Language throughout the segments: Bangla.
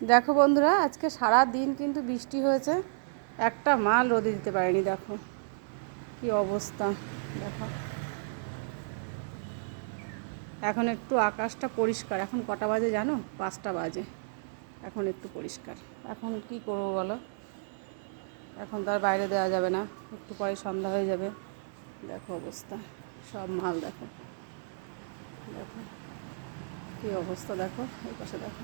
দেখো বন্ধুরা, আজকে সারা দিন কিন্তু বৃষ্টি হয়েছে, একটা মাল রোদে দিতে পারেনি। দেখো কি অবস্থা। দেখো এখন একটু আকাশটা পরিষ্কার। এখন কটা বাজে জানো? 5টা বাজে। এখন একটু পরিষ্কার। এখন কি করবো বলো? এখন তো আর বাইরে দেওয়া যাবে না, একটু পরে সন্ধ্যা হয়ে যাবে। দেখো অবস্থা, সব মাল দেখো। দেখো কী অবস্থা। দেখো এই পাশে দেখো,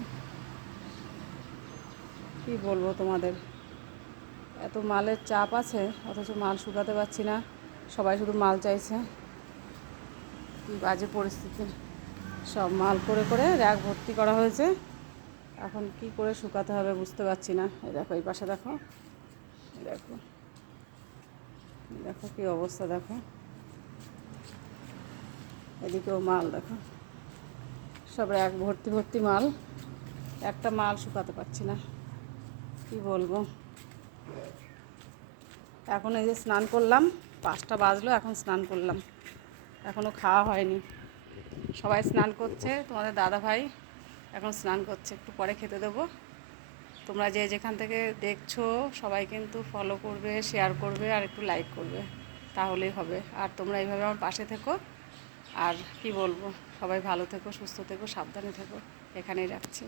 কী বলবো তোমাদের। এত মালের চাপ আছে, অথচ মাল শুকাতে পারছি না। সবাই শুধু মাল চাইছে। কী বাজে পরিস্থিতি। সব মাল করে করে র্যাক ভর্তি করা হয়েছে। এখন কি করে শুকাতে হবে বুঝতে পারছি না। এই দেখো এই পাশে দেখো, দেখো দেখো কী অবস্থা। দেখো এদিকেও মাল দেখো, সব র্যাক ভর্তি ভর্তি মাল। একটা মাল শুকাতে পারছি না, কি বলবো। এখন এই যে স্নান করলাম, 5টা বাজলো, এখন স্নান করলাম। এখনও খাওয়া হয়নি। সবাই স্নান করছে, তোমাদের দাদা ভাই এখন স্নান করছে, একটু পরে খেতে দেবো। তোমরা যে যেখান থেকে দেখছো সবাই কিন্তু ফলো করবে, শেয়ার করবে আর একটু লাইক করবে, তাহলেই হবে। আর তোমরা এইভাবে আমার পাশে থেকো। আর কি বলবো, সবাই ভালো থেকো, সুস্থ থেকো, সাবধানে থেকো। এখানেই রাখছি।